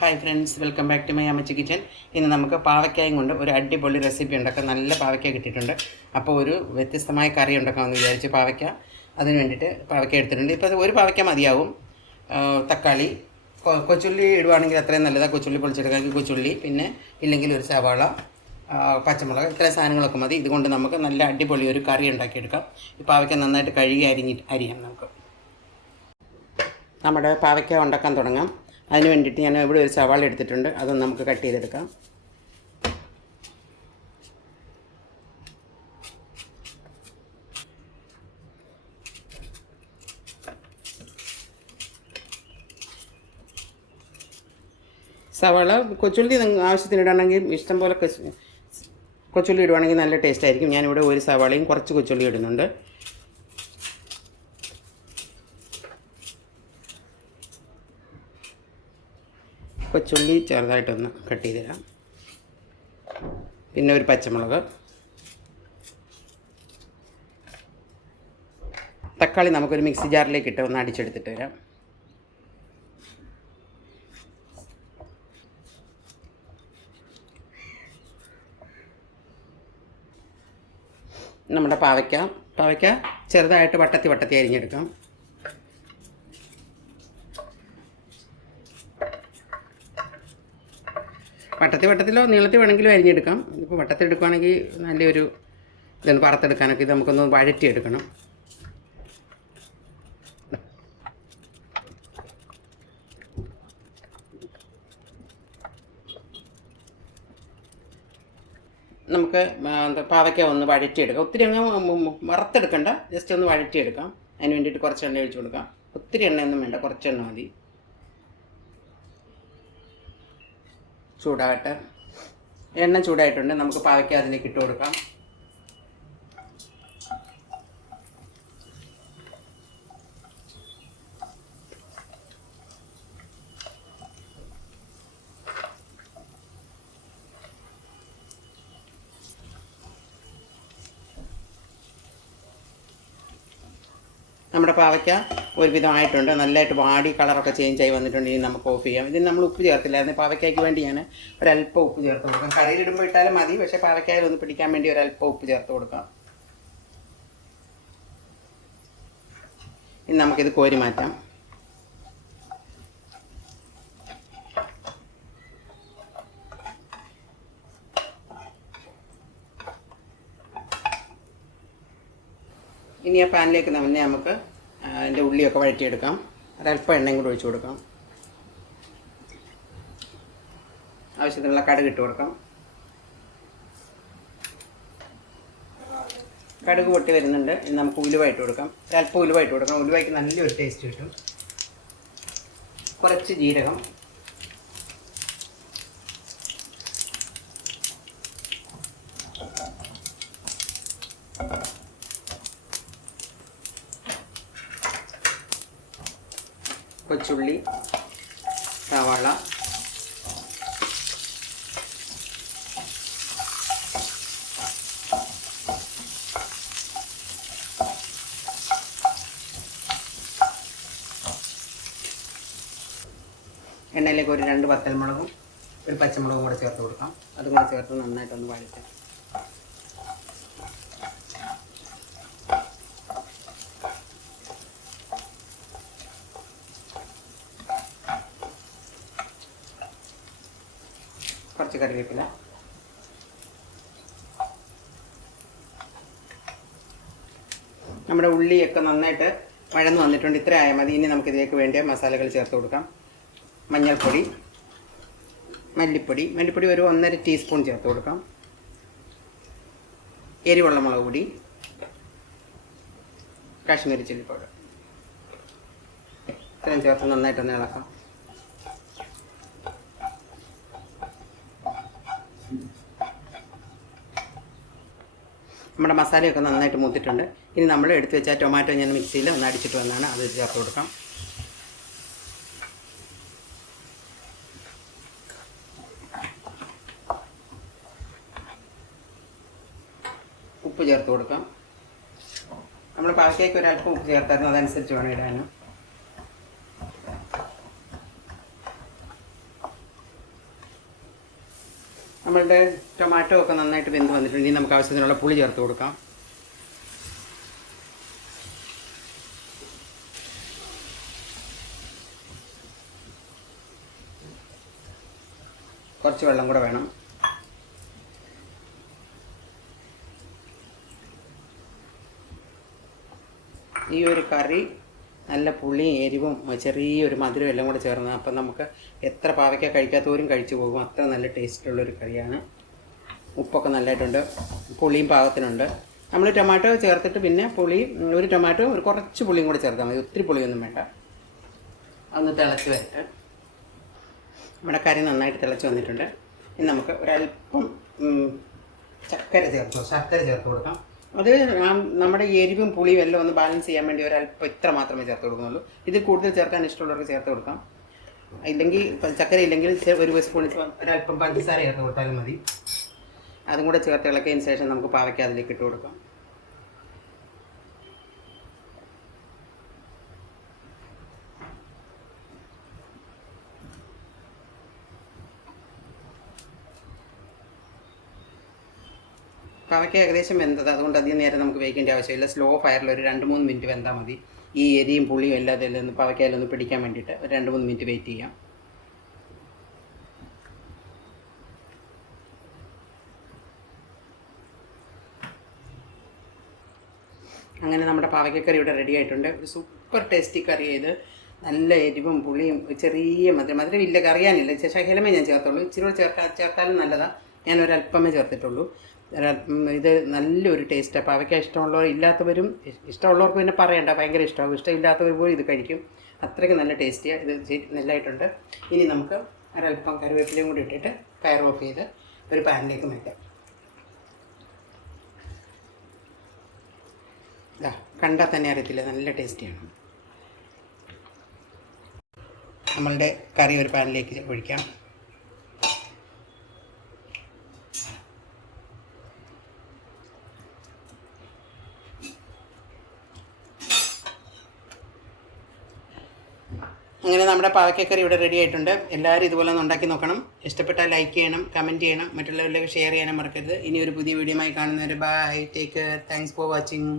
Hi friends, welcome back to my അമ്മച്ചി kitchen. ഇന്ന് നമുക്ക് പാവയ്ക്കായും കൊണ്ട് ഒരു അടിപൊളി റെസിപ്പി ഉണ്ടാക്കാം. നല്ല പാവയ്ക്ക കിട്ടിയിട്ടുണ്ട്. അപ്പോൾ ഒരു വ്യത്യസ്തമായ കറി ഉണ്ടാക്കാമെന്ന് വിചാരിച്ച് അതിന് വേണ്ടിയിട്ട് പാവയ്ക്ക എടുത്തിട്ടുണ്ട്. ഇപ്പോൾ ഒരു പാവയ്ക്ക മതിയാവും. തക്കാളി, കൊച്ചുള്ളി ഇടുവാണെങ്കിൽ അത്രയും നല്ലതാണ്. കൊച്ചുള്ളി പൊളിച്ചെടുക്കാമെങ്കിൽ കൊച്ചുള്ളി, പിന്നെ ഇല്ലെങ്കിൽ ഒരു സവാള, പച്ചമുളക്, ഇത്രയും സാധനങ്ങളൊക്കെ മതി. ഇതുകൊണ്ട് നമുക്ക് നല്ല അടിപൊളി ഒരു കറി ഉണ്ടാക്കിയെടുക്കാം. ഈ പാവയ്ക്ക നന്നായിട്ട് കഴുകി അരിയാം. നമുക്ക് നമ്മുടെ പാവയ്ക്ക ഉണ്ടാക്കാൻ തുടങ്ങാം. അതിന് വേണ്ടിയിട്ട് ഞാൻ ഇവിടെ ഒരു സവാള എടുത്തിട്ടുണ്ട്. അതൊന്ന് നമുക്ക് കട്ട് ചെയ്തെടുക്കാം. സവാള, കൊച്ചുള്ളി ആവശ്യത്തിന് ഇടണമെങ്കിൽ ഇഷ്ടം പോലെ കൊച്ചുള്ളി ഇടുവാണെങ്കിൽ നല്ല ടേസ്റ്റ് ആയിരിക്കും. ഞാനിവിടെ ഒരു സവാളയും കുറച്ച് കൊച്ചുള്ളി ഇടുന്നുണ്ട്. കൊച്ചുള്ളി ചെറുതായിട്ടൊന്ന് കട്ട് ചെയ്ത് തരാം. പിന്നെ ഒരു പച്ചമുളക്, തക്കാളി നമുക്കൊരു മിക്സി ജാറിലേക്ക് ഇട്ട് ഒന്ന് അടിച്ചെടുത്തിട്ട് വരാം. നമ്മുടെ പാവയ്ക്ക ചെറുതായിട്ട് വട്ടത്തി അരിഞ്ഞെടുക്കാം. വട്ടത്തിലോ നീളത്തിൽ വേണമെങ്കിലും അരിഞ്ഞെടുക്കാം. ഇപ്പോൾ വട്ടത്തിലെടുക്കുകയാണെങ്കിൽ നല്ലൊരു ഇതൊന്ന് വറുത്തെടുക്കാനൊക്കെ ഇത് നമുക്കൊന്ന് വഴറ്റിയെടുക്കണം. നമുക്ക് പാവയ്ക്ക ഒന്ന് വഴറ്റിയെടുക്കാം. ഒത്തിരി അങ്ങ് വറുത്തെടുക്കണ്ട, ജസ്റ്റ് ഒന്ന് വഴറ്റിയെടുക്കാം. അതിന് വേണ്ടിയിട്ട് കുറച്ച് എണ്ണ ഒഴിച്ച് കൊടുക്കാം. ഒത്തിരി എണ്ണയൊന്നും വേണ്ട, കുറച്ച് എണ്ണ മതി. ചൂടാകട്ടെ. എണ്ണ ചൂടായിട്ടുണ്ട്. നമുക്ക് പാവയ്ക്ക അതിലേക്ക് ഇട്ട് കൊടുക്കാം. നമ്മുടെ പാവയ്ക്ക ഒരുവിധമായിട്ടുണ്ട്. നല്ലതായിട്ട് വാടി കളറൊക്കെ ചേഞ്ച് ആയി വന്നിട്ടുണ്ട്. ഇനി നമുക്ക് ഓഫ് ചെയ്യാം. ഇതിന് നമ്മൾ ഉപ്പ് ചേർത്തില്ലായിരുന്നു. പാവയ്ക്കയ്ക്ക് വേണ്ടി ഞാൻ ഒരല്പം ഉപ്പ് ചേർത്ത് കൊടുക്കാം. കറിയിലിടുമ്പോൾ ഇട്ടാലും മതി, പക്ഷേ പാവയ്ക്കായിൽ ഒന്ന് പിടിക്കാൻ വേണ്ടി ഒരല്പം ഉപ്പ് ചേർത്ത് കൊടുക്കാം. ഇനി നമുക്കിത് കോരി മാറ്റാം. ഇനി ആ പാനിലേക്ക് തന്നെ നമുക്ക് അതിൻ്റെ ഉള്ളിയൊക്കെ വഴറ്റിയെടുക്കാം. ഒരല്പം എണ്ണയും കൂടി ഒഴിച്ചു കൊടുക്കാം. ആവശ്യത്തിനുള്ള കടുക് ഇട്ട് കൊടുക്കാം. കടുക് പൊട്ടി വരുന്നുണ്ട്. ഇനി നമുക്ക് ഉലുവ ഇട്ട് കൊടുക്കാം. ഒരല്പം ഉലുവ ഇട്ട് കൊടുക്കാം. ഉലുവയ്ക്ക് നല്ലൊരു ടേസ്റ്റ് കിട്ടും. കുറച്ച് ജീരകം, കൊച്ചുള്ളി, സവാള, എണ്ണയിലേക്ക് ഒരു 2 വറ്റൽമുളകും ഒരു പച്ചമുളകും കൂടെ ചേർത്ത് കൊടുക്കാം. അതും കൂടെ ചേർത്ത് നന്നായിട്ടൊന്ന് വഴറ്റാം. കുറച്ച് കറിവേപ്പില, നമ്മുടെ ഉള്ളിയൊക്കെ നന്നായിട്ട് വഴന്ന് വന്നിട്ടുണ്ട്. ഇത്ര ആയാൽ മതി. ഇനി നമുക്കിതിലേക്ക് വേണ്ടിയ മസാലകൾ ചേർത്ത് കൊടുക്കാം. മഞ്ഞൾപ്പൊടി, മല്ലിപ്പൊടി ഒരു 1.5 ടീസ്പൂൺ ചേർത്ത് കൊടുക്കാം. എരിവുള്ള മുളക് പൊടി, കാശ്മീരി ചില്ലി പൗഡർ, ഇത്രയും ചേർത്ത് നന്നായിട്ടൊന്ന് ഇളക്കാം. നമ്മുടെ മസാലയൊക്കെ നന്നായിട്ട് മൂത്തിട്ടുണ്ട്. ഇനി നമ്മൾ എടുത്ത് വെച്ച ടൊമാറ്റോ ഞാൻ മിക്സിയിൽ ഒന്ന് അടിച്ചിട്ട് വന്നാണ് അത് ചേർത്ത് കൊടുക്കാം. ഉപ്പ് ചേർത്ത് കൊടുക്കാം. നമ്മൾ പാവയ്ക്കയ്ക്ക് ഒരല്പം ഉപ്പ് ചേർത്തായിരുന്നു, അതനുസരിച്ച് വേണം ഇടാനും. നമ്മളുടെ ടൊമാറ്റോ ഒക്കെ നന്നായിട്ട് വെന്ത് വന്നിട്ടുണ്ട്. ഇനി നമുക്ക് ആവശ്യത്തിനുള്ള പുളി ചേർത്ത് കൊടുക്കാം. കുറച്ച് വെള്ളം കൂടെ വേണം. ഈ ഒരു കറി നല്ല പുളിയും എരിവും ചെറിയൊരു മധുരവും എല്ലാം കൂടെ ചേർന്ന്, അപ്പം നമുക്ക് എത്ര പാവയ്ക്ക കഴിക്കാത്തവരും കഴിച്ചു പോകും. അത്ര നല്ല ടേസ്റ്റുള്ളൊരു കറിയാണ്. ഉപ്പൊക്കെ നല്ലതായിട്ടുണ്ട്, പുളിയും പാകത്തിനുണ്ട്. നമ്മൾ ടൊമാറ്റോ ചേർത്തിട്ട് പിന്നെ പുളി, ഒരു ടൊമാറ്റോ ഒരു കുറച്ച് പുളിയും കൂടെ ചേർത്താൽ മതി, ഒത്തിരി പുളിയൊന്നും വേണ്ട. അതൊന്ന് തിളച്ച് വരട്ടെ. നമ്മുടെ കറി നന്നായിട്ട് തിളച്ച് വന്നിട്ടുണ്ട്. ഇനി നമുക്ക് ഒരല്പം ശർക്കര ചേർത്ത് കൊടുക്കാം. അത് നമ്മുടെ എരിവും പുളിയും എല്ലാം ഒന്ന് ബാലൻസ് ചെയ്യാൻ വേണ്ടി ഒരല്പം ഇത്ര മാത്രമേ ചേർത്ത് കൊടുക്കുന്നുള്ളൂ. ഇതിൽ കൂടുതൽ ചേർക്കാൻ ഇഷ്ടമുള്ളവർക്ക് ചേർത്ത് കൊടുക്കാം. ഇല്ലെങ്കിൽ ചക്കര ഇല്ലെങ്കിൽ ഒരു സ്പൂൺ ഒരല്പം പഞ്ചസാര ചേർത്ത് കൊടുത്താലും മതി. അതും കൂടെ ചേർത്ത് ഇളക്കിയതിന് ശേഷം നമുക്ക് പാവയ്ക്ക അതിലേക്ക് ഇട്ട് കൊടുക്കാം. പാവയ്ക്ക ഏകദേശം വെന്തത്, അതുകൊണ്ട് അധികം നേരം നമുക്ക് വേവിക്കേണ്ട ആവശ്യമില്ല. സ്ലോ ഫയറിൽ ഒരു 2-3 മിനിറ്റ് വെന്താൽ മതി. ഈ എരിയും പുളിയും എല്ലാത്തിലും പാവയ്ക്കയിലൊന്ന് പിടിക്കാൻ വേണ്ടിയിട്ട് ഒരു 2-3 മിനിറ്റ് വെയിറ്റ് ചെയ്യാം. അങ്ങനെ നമ്മുടെ പാവയ്ക്കക്കറി ഇവിടെ റെഡി ആയിട്ടുണ്ട്. ഒരു സൂപ്പർ ടേസ്റ്റി കറി ചെയ്ത് നല്ല എരിവും പുളിയും ചെറിയ മധുരം ഇല്ല, കറിയാനില്ല, ശകലമേ ഞാൻ ചേർത്തുള്ളൂ. ഇച്ചിരി ചേർത്താലും നല്ലതാണ്. ഞാൻ ഒരല്പമേ ചേർത്തിട്ടുള്ളൂ. ഇത് നല്ലൊരു ടേസ്റ്റാണ്. പാവയ്ക്ക ഇഷ്ടമുള്ളവർ ഇല്ലാത്തവരും, ഇഷ്ടമുള്ളവർക്ക് പിന്നെ പറയണ്ട, ഭയങ്കര ഇഷ്ടമാകും. ഇഷ്ടമില്ലാത്തവർ പോലും ഇത് കഴിക്കും. അത്രയ്ക്ക് നല്ല ടേസ്റ്റിയാണ്. ഇത് നല്ലതായിട്ടുണ്ട്. ഇനി നമുക്ക് ഒരല്പം കറിവേപ്പിലയും കൂടി ഇട്ടിട്ട് ഫയർ ഓഫ് ചെയ്ത് ഒരു പാനിലേക്ക് മാറ്റാം. ഇതാ കണ്ടാൽ തന്നെ അറിയത്തില്ല, നല്ല ടേസ്റ്റിയാണ്. നമ്മളുടെ കറി ഒരു പാനിലേക്ക് ഒഴിക്കാം. അങ്ങനെ നമ്മുടെ പാവയ്ക്കക്കറി ഇവിടെ റെഡി ആയിട്ടുണ്ട്. എല്ലാവരും ഇതുപോലെ ഒന്ന് ഉണ്ടാക്കി നോക്കണം. ഇഷ്ടപ്പെട്ടാൽ ലൈക്ക് ചെയ്യണം, കമൻറ്റ് ചെയ്യണം, മറ്റുള്ളവരിലേക്ക് ഷെയർ ചെയ്യാനും മറക്കരുത്. ഇനി ഒരു പുതിയ വീഡിയോയുമായി കാണുന്നവരെ bye, take care, thanks for watching.